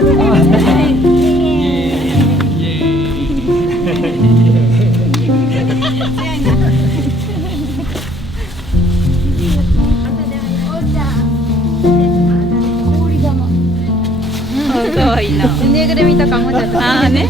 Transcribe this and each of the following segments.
かわいいな。ぬいぐるみとかもちゃった。ああね。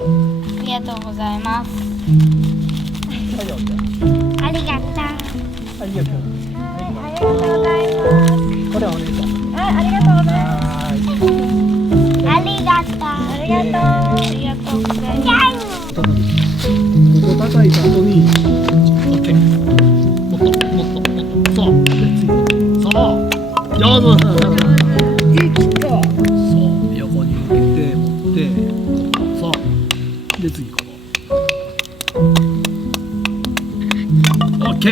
ありがとうございます。ありがとう。ありがとうございます。これお姉ちゃん。ありがとうございます。ありがとう。ありがとう。ありがとうございます。叩いた後に OK、 もっとそう、で次そう上手、そう横に向けて持ってそうで次この OK、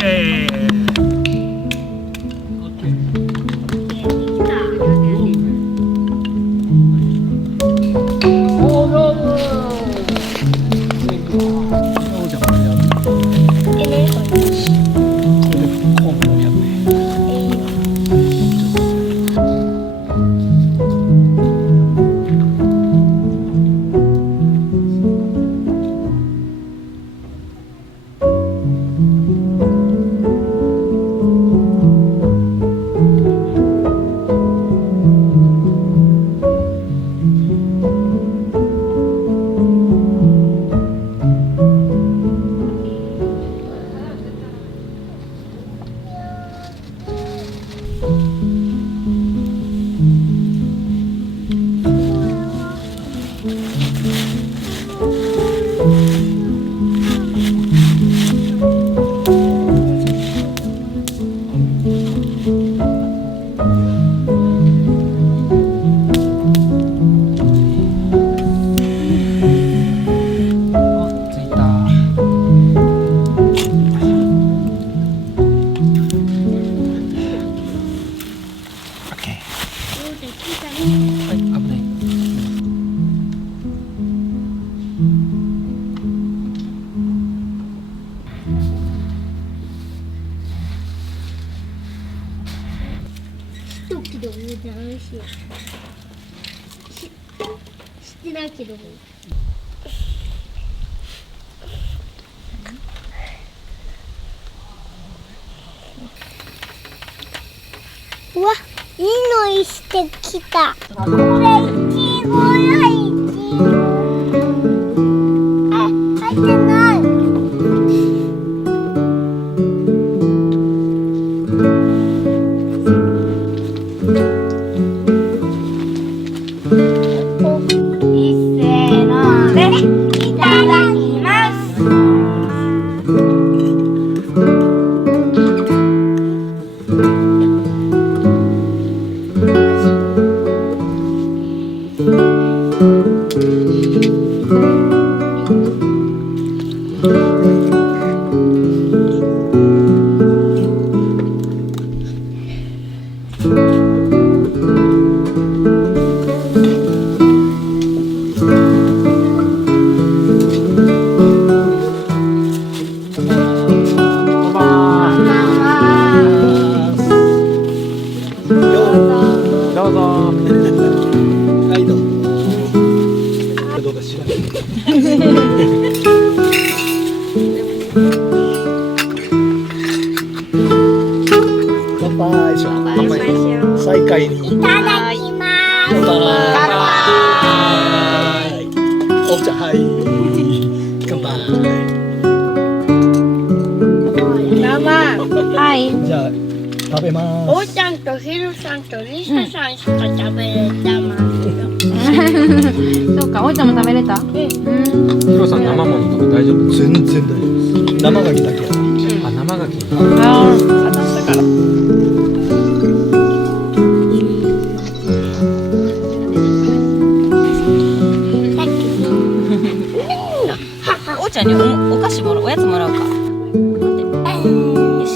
ドキドキ楽しい。してないけど。うわ、いいのしてきた。これいちごやいちご。入ってない。再会にいただきます。乾杯。お茶はい乾杯。はい。じゃあ食べます。おーちゃんとひるさんとりささんしか食べれたますそうか、おいちゃんも食べれた。ヒロさん生ものとか大丈夫？全然大丈夫です。生牡蠣だけや。あ、生牡蠣。ああ、当たったから。おうちゃんにお菓子もらう、おやつもらうか。待って。よし。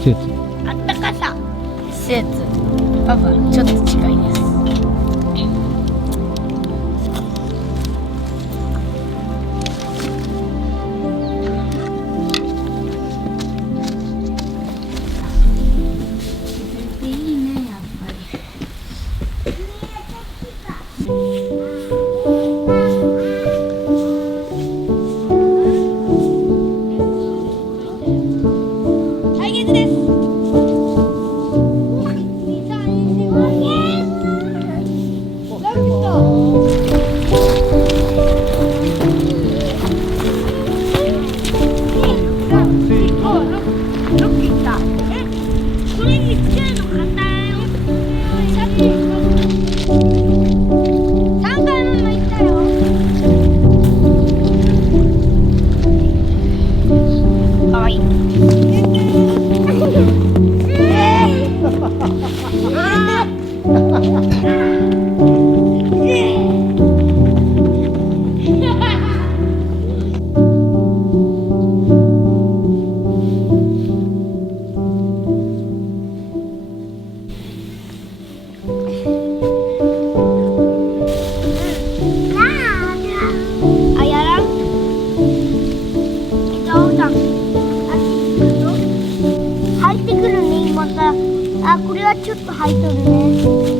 季節。あったかさ。季節。パパちょっと近いです。いいねやっぱり。来月です。これにつけるの簡単よ。さっき3回も言ったよ。かわいい。あ、やらん。入ってくるね、また。あ、これはちょっと入っとるね。